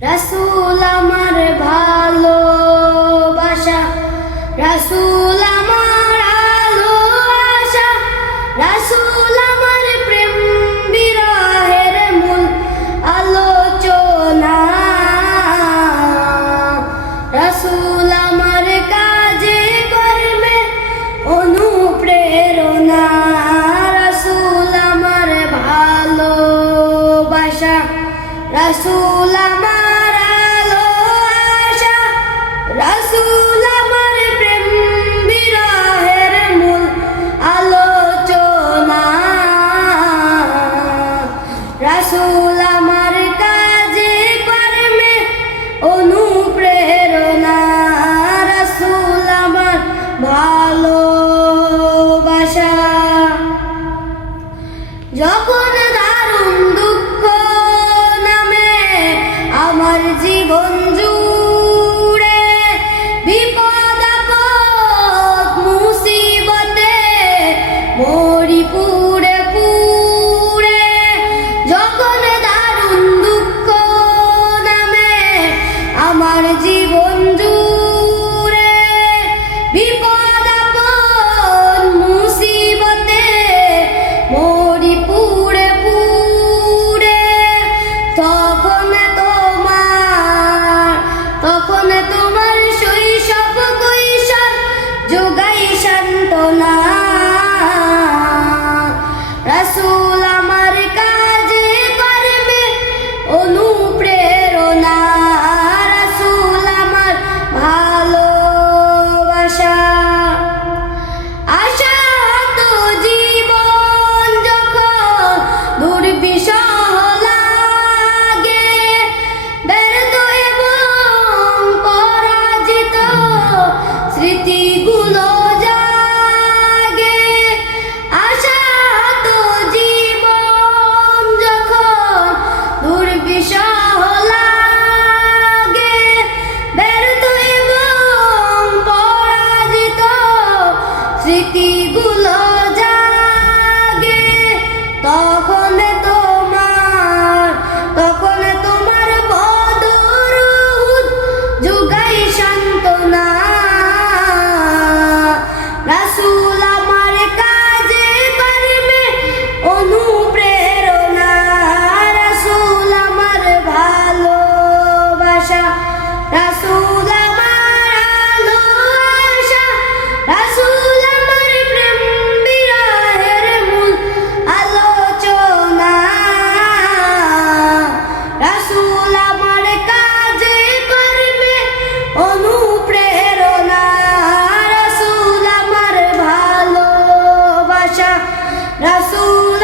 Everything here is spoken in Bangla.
রাসূল আমার ভালোবাসা, রাসূল আমার আলো আশা, রাসূল আমার প্রেম বিরহের মূল আলোচনা। রাসূল আমার কাজে কর্মে অনুপ্রেরণা। রাসূল আমার ভালোবাসা, রাসূল আমার আলো আশা, রাসূল আমার প্রেম বিরহের মূল আলোচনা। রাসূল আমার কাজে কর্মে অনুপ্রেরণা। রাসূল আমার ভালোবাসা। যখন দারুণ দুঃখ নামে আমার জীবন জুড়ে, বিপদ আপদ মুসিবতে মরি পুড়ে পুড়ে। যখন দারুণ দুঃখ নামে আমার জীবন জুড়ে, বিপদ আপদ মুসিবতে মরি পুড়ে পুড়ে। তখন তোমার শৈশব কৈশোর যোগাই সান্ত্বনা। রাসূল আমার কাজে কর্মে অনুপ্রেরণা। রাসূল আমার ভালোবাসা। আশাহত জীবন যখন দুর্বিষহ লাগে, ব্যর্থ এবং পরাজিত স্মৃতিগুলো জাগে। আশাহত জীবন যখন দুর্বিষহ লাগে, ব্যর্থ এবং পরাজিত স্মৃতিগুলো জাগে। তখন তোমার বদর উহুদ যোগাই সান্ত্বনা। রাসূল আমার কাজে কর্মে অনুপ্রেরণা। রাসূল আমার ভালোবাসা, রাসূল আমার আলো আশা, রাসূল আমার প্রেম বিরহের মূল আলোচনা। রাসূল আমার কাজে কর্মে অনুপ্রেরণা। রাসূল আমার ভালোবাসা, রাসূল